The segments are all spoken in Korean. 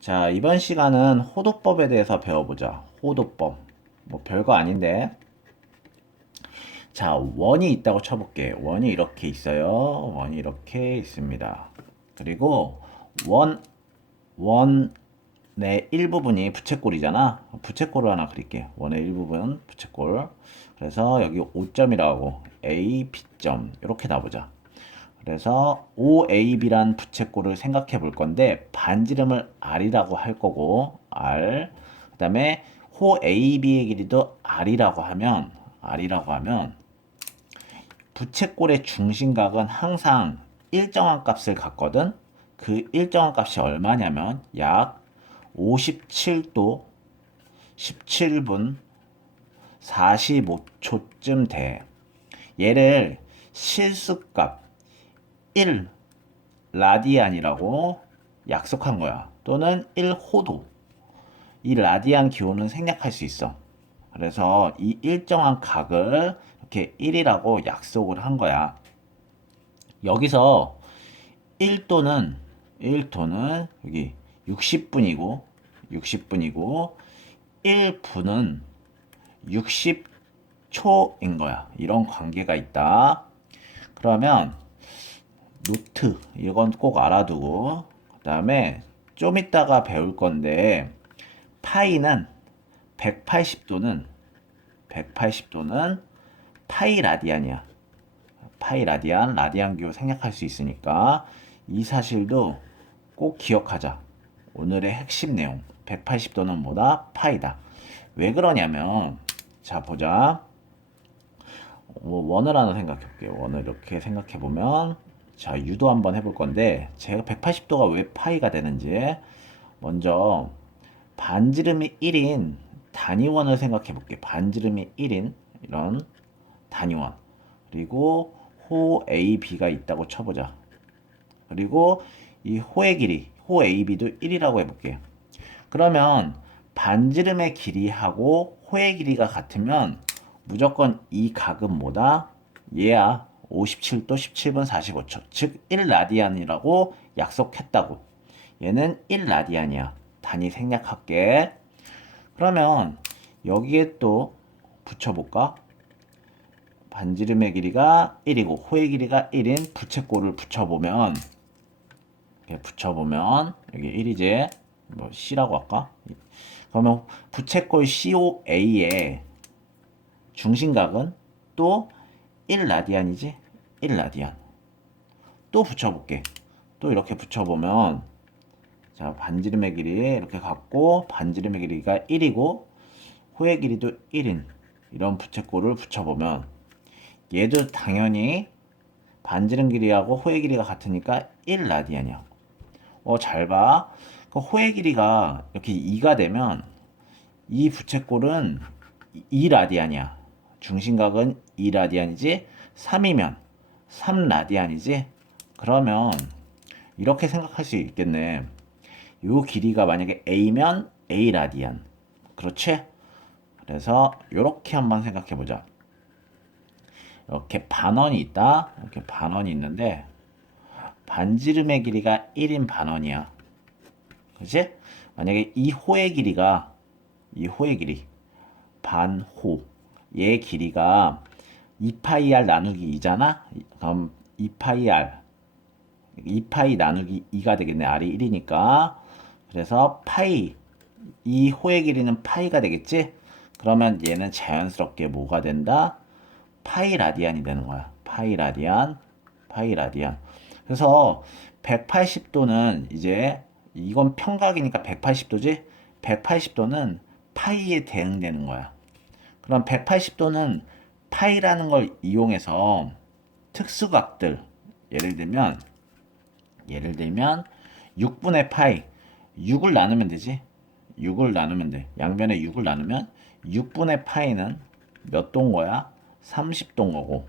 자, 이번 시간은 호도법에 대해서 배워보자. 호도법. 뭐 별거 아닌데. 자, 원이 있다고 쳐볼게. 원이 이렇게 있어요. 원이 이렇게 있습니다. 그리고 원, 원의 일부분이 부채꼴이잖아. 부채꼴을 하나 그릴게. 원의 일부분 부채꼴. 그래서 여기 5점이라고 A, B점 이렇게 놔보자. 그래서 OAB란 부채꼴을 생각해 볼 건데 반지름을 R이라고 할 거고 R 그 다음에 호 AB의 길이도 R이라고 하면 R이라고 하면 부채꼴의 중심각은 항상 일정한 값을 갖거든. 그 일정한 값이 얼마냐면 약 57도 17분 45초쯤 돼. 얘를 실수값 1 라디안이라고 약속한 거야. 또는 1호도. 이 라디안 기호는 생략할 수 있어. 그래서 이 일정한 각을 이렇게 1이라고 약속을 한 거야. 여기서 1도는 1도는 여기 60분이고 60분이고 1분은 60초인 거야. 이런 관계가 있다. 그러면 노트 이건 꼭 알아두고 그 다음에 좀 이따가 배울 건데 파이는 180도는 180도는 파이 라디안이야. 파이 라디안, 라디안 기호 생략할 수 있으니까 이 사실도 꼭 기억하자. 오늘의 핵심 내용. 180도는 뭐다? 파이다. 왜 그러냐면 자 보자. 어, 원을 하나 생각해 볼게요. 원을 이렇게 생각해 보면 자 유도 한번 해볼 건데 제가 180도가 왜 파이가 되는지 먼저 반지름이 1인 단위원을 생각해 볼게요. 반지름이 1인 이런 단위원 그리고 호 AB가 있다고 쳐보자. 그리고 이 호의 길이 호 AB도 1이라고 해볼게요. 그러면 반지름의 길이하고 호의 길이가 같으면 무조건 이 각은 뭐다? 얘야 57도 17분 45초. 즉 1라디안이라고 약속했다고. 얘는 1라디안이야. 단위 생략할게. 그러면 여기에 또 붙여볼까? 반지름의 길이가 1이고 호의 길이가 1인 부채꼴을 붙여보면 이렇게 붙여보면 여기 1이지? 뭐 C라고 할까? 그러면 부채꼴 COA의 중심각은 또 1라디안이지? 1라디안. 또 붙여볼게. 또 이렇게 붙여보면 자 반지름의 길이 이렇게 갖고 반지름의 길이가 1이고 호의 길이도 1인 이런 부채꼴을 붙여보면 얘도 당연히 반지름 길이하고 호의 길이가 같으니까 1라디안이야. 어, 잘 봐. 그 호의 길이가 이렇게 2가 되면 이 부채꼴은 2라디안이야. 중심각은 2라디안이지 3이면 3라디안이지 그러면 이렇게 생각할 수 있겠네. 요 길이가 만약에 A면 A라디안. 그렇지? 그래서 이렇게 한번 생각해 보자. 이렇게 반원이 있다. 이렇게 반원이 있는데 반지름의 길이가 1인 반원이야. 그지? 만약에 이 호의 길이가 이 호의 길이 반호 얘 길이가 2파이 r 나누기 2잖아? 그럼 2파이 r 2파이 나누기 2가 되겠네. r이 1이니까. 그래서 파이 이 호의 길이는 파이가 되겠지? 그러면 얘는 자연스럽게 뭐가 된다? 파이 라디안이 되는 거야. 파이 라디안, 파이 라디안. 그래서 180도는 이제 이건 평각이니까 180도지? 180도는 파이에 대응되는 거야. 그럼 180도는 파이라는 걸 이용해서 특수각들 예를 들면 예를 들면 6분의 파이 6을 나누면 되지? 6을 나누면 돼. 양변에 6을 나누면 6분의 파이는 몇 도인 거야? 30도인 거고.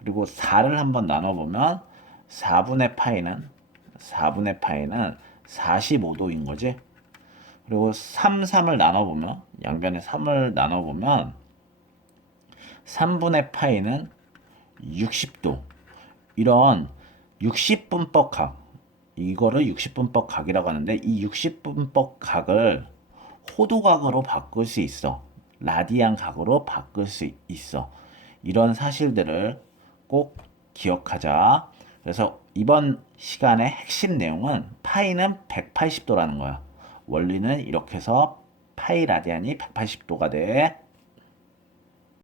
그리고 4를 한번 나눠보면 4분의 파이는 4분의 파이는 45도인 거지? 그리고 3, 3을 나눠보면 양변에 3을 나눠보면 3분의 파이는 60도. 이런 60분법 각, 이거를 60분법 각이라고 하는데 이 60분법 각을 호도각으로 바꿀 수 있어. 라디안 각으로 바꿀 수 있어. 이런 사실들을 꼭 기억하자. 그래서 이번 시간의 핵심 내용은 파이는 180도라는 거야. 원리는 이렇게 해서 파이 라디안이 180도가 돼.